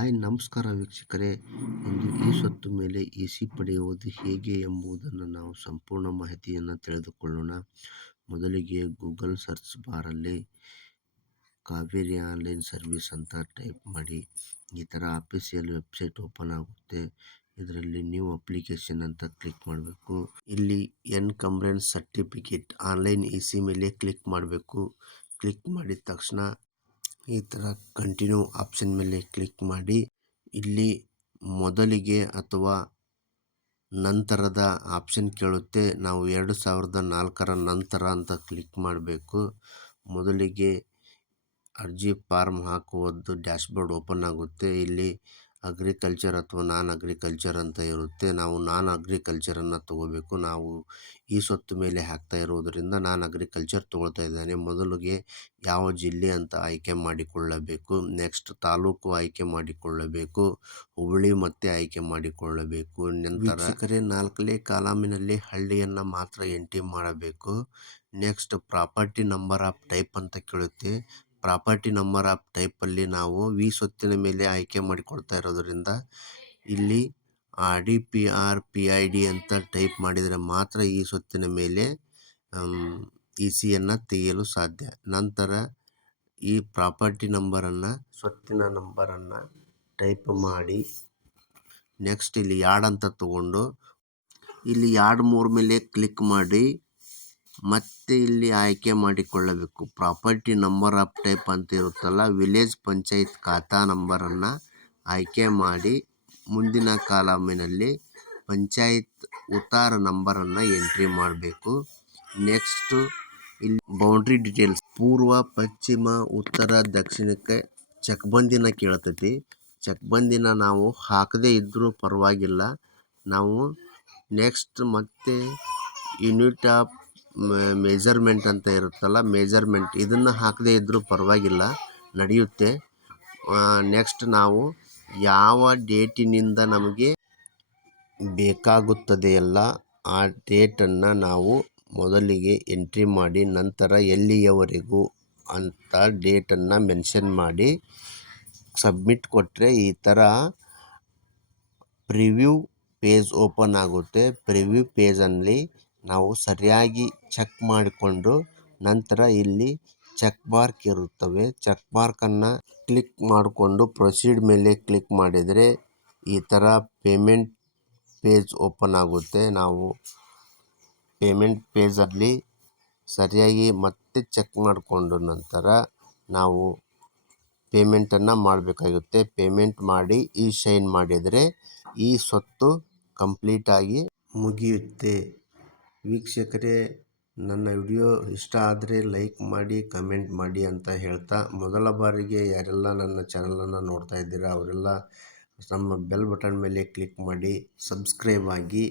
Hi ನಮಸ್ಕಾರ ವೀಕ್ಷಕರೇ, ಇಂದು ಈ ಸ್ವತ್ತು ಮೇಲೆ ಎಸಿ ಪಡೆಯುವುದು ಹೇಗೆ ಎಂಬುದನ್ನು ನಾವು ಸಂಪೂರ್ಣ ಮಾಹಿತಿಯನ್ನು ತಿಳಿದುಕೊಳ್ಳೋಣ. ಮೊದಲಿಗೆ ಗೂಗಲ್ ಸರ್ಚ್ ಬಾರಲ್ಲಿ ಕಾವೇರಿ ಆನ್ಲೈನ್ ಸರ್ವಿಸ್ ಅಂತ ಟೈಪ್ ಮಾಡಿ. ಈ ಥರ ಅಫಿಷಿಯಲ್ ವೆಬ್ಸೈಟ್ ಓಪನ್ ಆಗುತ್ತೆ. ಇದರಲ್ಲಿ ನ್ಯೂ ಅಪ್ಲಿಕೇಶನ್ ಅಂತ ಕ್ಲಿಕ್ ಮಾಡಬೇಕು. ಇಲ್ಲಿ ಎನ್ಕಂಬರೆನ್ಸ್ ಸರ್ಟಿಫಿಕೇಟ್ ಆನ್ಲೈನ್ ಎಸಿ ಮೇಲೆ ಕ್ಲಿಕ್ ಮಾಡಬೇಕು. ಕ್ಲಿಕ್ ಮಾಡಿದ ತಕ್ಷಣ ಈ ಥರ ಕಂಟಿನ್ಯೂ ಆಪ್ಷನ್ ಮೇಲೆ ಕ್ಲಿಕ್ ಮಾಡಿ. ಇಲ್ಲಿ ಮೊದಲಿಗೆ ಅಥವಾ ನಂತರದ ಆಪ್ಷನ್ ಕೇಳುತ್ತೆ. ನಾವು 2004 ನಂತರ ಅಂತ ಕ್ಲಿಕ್ ಮಾಡಬೇಕು. ಮೊದಲಿಗೆ ಅರ್ಜಿ ಫಾರ್ಮ್ ಹಾಕುವುದು ಡ್ಯಾಶ್ಬೋರ್ಡ್ ಓಪನ್ ಆಗುತ್ತೆ. ಇಲ್ಲಿ ಅಗ್ರಿಕಲ್ಚರ್ ಅಥವಾ ನಾನ್ ಅಗ್ರಿಕಲ್ಚರ್ ಅಂತ ಇರುತ್ತೆ. ನಾವು ನಾನ್ ಅಗ್ರಿಕಲ್ಚರನ್ನು ತಗೋಬೇಕು. ನಾವು ಈ ಸ್ವತ್ತು ಮೇಲೆ ಹಾಕ್ತಾ ಇರೋದರಿಂದ ನಾನ್ ಅಗ್ರಿಕಲ್ಚರ್ ತಗೊಳ್ತಾ ಇದ್ದೇನೆ. ಮೊದಲಿಗೆ ಯಾವ ಜಿಲ್ಲೆ ಅಂತ ಆಯ್ಕೆ ಮಾಡಿಕೊಳ್ಳಬೇಕು. ನೆಕ್ಸ್ಟ್ ತಾಲೂಕು ಆಯ್ಕೆ ಮಾಡಿಕೊಳ್ಳಬೇಕು. ಹೋಬಳಿ ಮತ್ತೆ ಆಯ್ಕೆ ಮಾಡಿಕೊಳ್ಳಬೇಕು. ನಂತರ ವೀಕ್ಷಕರೇ 4ನೇ ಕಾಲಮಿನಲ್ಲಿ ಹಳ್ಳಿಯನ್ನು ಮಾತ್ರ ಎಂಟ್ರಿ ಮಾಡಬೇಕು. Next property number of type ಅಂತ ಕೇಳುತ್ತೆ. ಪ್ರಾಪರ್ಟಿ ನಂಬರ್ ಆಫ್ ಟೈಪಲ್ಲಿ ನಾವು ಈ ಸ್ವತ್ತಿನ ಮೇಲೆ ಆಯ್ಕೆ ಮಾಡಿಕೊಳ್ತಾ ಇರೋದರಿಂದ ಇಲ್ಲಿ RDPR PID ಅಂತ ಟೈಪ್ ಮಾಡಿದರೆ ಮಾತ್ರ ಈ ಸ್ವತ್ತಿನ ಮೇಲೆ ECಯನ್ನು ತೆಗೆಯಲು ಸಾಧ್ಯ. ನಂತರ ಈ ಪ್ರಾಪರ್ಟಿ ನಂಬರನ್ನು ಸ್ವತ್ತಿನ ನಂಬರನ್ನು ಟೈಪ್ ಮಾಡಿ ನೆಕ್ಸ್ಟ್ ಇಲ್ಲಿ ಯಾರ್ಡ್ ಅಂತ ತಗೊಂಡು ಇಲ್ಲಿ ಯಾರ್ಡ್ 3 ಮೇಲೆ ಕ್ಲಿಕ್ ಮಾಡಿ ಮತ್ತೆ ಇಲ್ಲಿ ಆಯ್ಕೆ ಮಾಡಿಕೊಳ್ಳಬೇಕು. ಪ್ರಾಪರ್ಟಿ ನಂಬರ್ ಆಫ್ ಟೈಪ್ ಅಂತ ಇರುತ್ತಲ್ಲ, ವಿಲೇಜ್ ಪಂಚಾಯತ್ ಖಾತಾ ನಂಬರನ್ನು ಆಯ್ಕೆ ಮಾಡಿ ಮುಂದಿನ ಕಾಲಮಿನಲ್ಲಿ ಪಂಚಾಯತ್ ಉತ್ತಾರ ನಂಬರನ್ನು ಎಂಟ್ರಿ ಮಾಡಬೇಕು. ನೆಕ್ಸ್ಟ್ ಇಲ್ಲಿ ಬೌಂಡ್ರಿ ಡೀಟೇಲ್ಸ್ ಪೂರ್ವ, ಪಶ್ಚಿಮ, ಉತ್ತರ, ದಕ್ಷಿಣಕ್ಕೆ ಚಕ್ಬಂದಿನ ಕೇಳ್ತೈತಿ. ಚಕ್ಬಂದಿನ ನಾವು ಹಾಕದೇ ಇದ್ದರೂ ಪರವಾಗಿಲ್ಲ. ನಾವು ನೆಕ್ಸ್ಟ್ ಮತ್ತೆ ಯೂನಿಟ್ ಆಫ್ ಮೆಜರ್ಮೆಂಟ್ ಅಂತ ಇರುತ್ತಲ್ಲ, ಮೆಜರ್ಮೆಂಟ್ ಇದನ್ನು ಹಾಕದೇ ಇದ್ದರೂ ಪರವಾಗಿಲ್ಲ, ನಡೆಯುತ್ತೆ. ನೆಕ್ಸ್ಟ್ ನಾವು ಯಾವ ಡೇಟಿನಿಂದ ನಮಗೆ ಬೇಕಾಗುತ್ತದೆಯಲ್ಲ ಆ ಡೇಟನ್ನು ನಾವು ಮೊದಲಿಗೆ ಎಂಟ್ರಿ ಮಾಡಿ ನಂತರ ಎಲ್ಲಿಯವರೆಗೂ ಅಂತ ಡೇಟನ್ನು ಮೆನ್ಷನ್ ಮಾಡಿ ಸಬ್ಮಿಟ್ ಕೊಟ್ಟರೆ ಈ ಥರ ಪ್ರಿವ್ಯೂ ಪೇಜ್ ಓಪನ್ ಆಗುತ್ತೆ. ಪ್ರಿವ್ಯೂ ಪೇಜಲ್ಲಿ ನಾವು ಸರಿಯಾಗಿ ಚೆಕ್ ಮಾಡಿಕೊಂಡು ನಂತರ ಇಲ್ಲಿ ಚೆಕ್ ಮಾರ್ಕ್ ಇರುತ್ತವೆ. ಚೆಕ್ ಮಾರ್ಕನ್ನು ಕ್ಲಿಕ್ ಮಾಡಿಕೊಂಡು ಪ್ರೊಸೀಡ್ ಮೇಲೆ ಕ್ಲಿಕ್ ಮಾಡಿದರೆ ಈ ಥರ ಪೇಮೆಂಟ್ ಪೇಜ್ ಓಪನ್ ಆಗುತ್ತೆ. ನಾವು ಪೇಮೆಂಟ್ ಪೇಜಲ್ಲಿ ಸರಿಯಾಗಿ ಮತ್ತೆ ಚೆಕ್ ಮಾಡಿಕೊಂಡು ನಂತರ ನಾವು ಪೇಮೆಂಟನ್ನು ಮಾಡಬೇಕಾಗುತ್ತೆ. ಪೇಮೆಂಟ್ ಮಾಡಿ ಸೈನ್ ಮಾಡಿದರೆ ಈ ಸ್ವತ್ತು ಕಂಪ್ಲೀಟಾಗಿ ಮುಗಿಯುತ್ತೆ. ವೀಕ್ಷಕರೇ, ನನ್ನ ವಿಡಿಯೋ ಇಷ್ಟ ಆದರೆ ಲೈಕ್ ಮಾಡಿ, ಕಮೆಂಟ್ ಮಾಡಿ ಅಂತ ಹೇಳ್ತಾ, ಮೊದಲ ಬಾರಿಗೆ ಯಾರೆಲ್ಲ ನನ್ನ ಚಾನಲನ್ನು ನೋಡ್ತಾ ಇದ್ದೀರಾ ಅವರೆಲ್ಲ ನಮ್ಮ ಬೆಲ್ ಬಟನ್ ಮೇಲೆ ಕ್ಲಿಕ್ ಮಾಡಿ ಸಬ್ಸ್ಕ್ರೈಬ್ ಆಗಿ.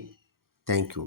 Thank you.